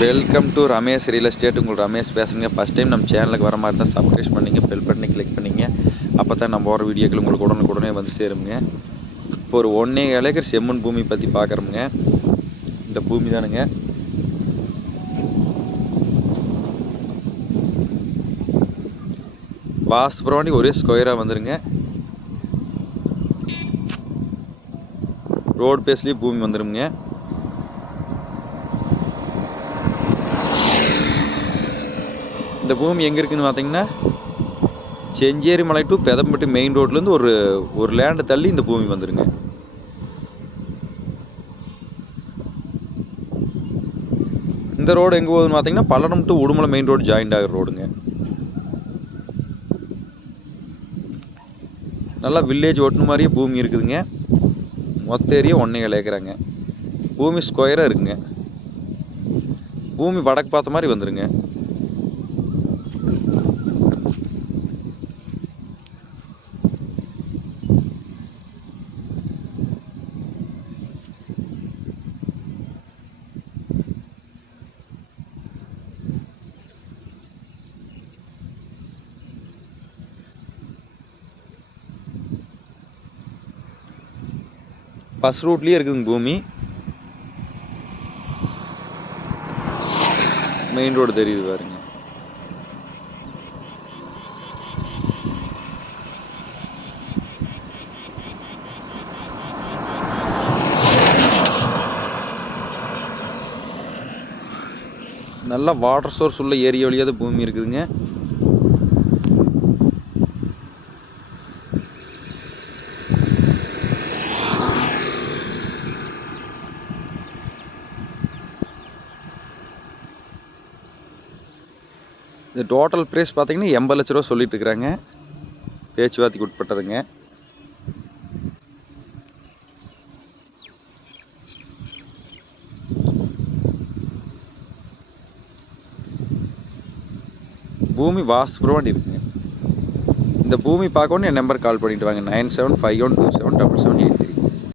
Welcome to Ramesh real estate. உங்கள் ரமேஷ் பேசுங்க. First time நம்ம சேனலுக்கு வர மாதிரி தான் சப்ஸ்கிரைப் பண்ணிங்க, பெல் பட்டனை கிளிக் பண்ணிங்க. அப்போ தான் நம்ம போகிற வீடியோக்கள் உங்களுக்கு உடனுக்குடனே வந்து சேருங்க. இப்போ ஒரு 1.25 ஏக்கர் செம்மண் பூமி பற்றி பார்க்குறோமுங்க. இந்த பூமி தானுங்க. வாஸ்துபுரவாண்டி ஒரே ஸ்கொயராக வந்துருங்க. ரோடு பேஸ்லேயே பூமி வந்துடுங்க. இந்த பூமி எங்கே இருக்குதுன்னு பார்த்தீங்கன்னா, செஞ்சேரி மலை டு பெதம்பட்டி மெயின் ரோட்லேருந்து ஒரு லேண்டு தள்ளி இந்த பூமி வந்துடுங்க. இந்த ரோடு எங்கே போகுதுன்னு பார்த்தீங்கன்னா, Palladam to Udumalai main road joint ஆகிற ரோடுங்க. நல்லா வில்லேஜ் ஒட்டுன மாதிரியே பூமி இருக்குதுங்க. மொத்த ஏரியா 1.7 ஏக்கராங்க. பூமி ஸ்கொயராக இருக்குங்க. பூமி வடக்கு பார்த்த மாதிரி வந்துடுங்க. பஸ் ரூட்லேயே இருக்குதுங்க பூமி. மெயின் ரோடு தெரியுது பாருங்க. நல்லா வாட்டர் சோர்ஸ் உள்ள ஏரியா வழியாக தான் பூமி இருக்குதுங்க. இந்த டோட்டல் ப்ரைஸ் பார்த்தீங்கன்னா 80 லட்ச ரூபா சொல்லிட்டு இருக்கிறாங்க. பேச்சுவார்த்தைக்கு உட்பட்டதுங்க. பூமி வாஸ்துபுரவாண்டி இருக்குங்க. இந்த பூமி பார்க்கணும் என் நம்பர் கால் பண்ணிட்டு வாங்க. 9751277778.